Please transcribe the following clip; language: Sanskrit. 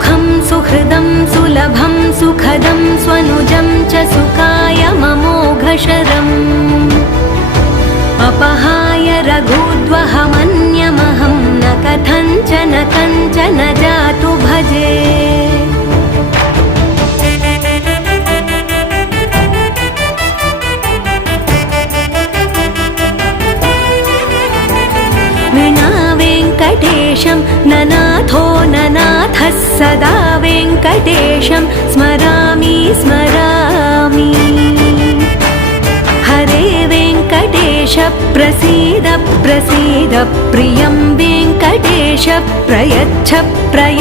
सुखं सुहृदं सुलभं सुखदं स्वनुजं च सुखाय ममोघशरम् अपहाय रघुद्वहमन्यमहं न कथञ्चन कञ्चन जातु भजे। विना वेङ्कटेशं ननाथो ननाथः सदा वेङ्कटेशं स्मरामि स्मरामि। हरे वेङ्कटेश प्रसीद प्रसीद प्रियं वेङ्कटेश प्रयच्छ प्रयच्छ।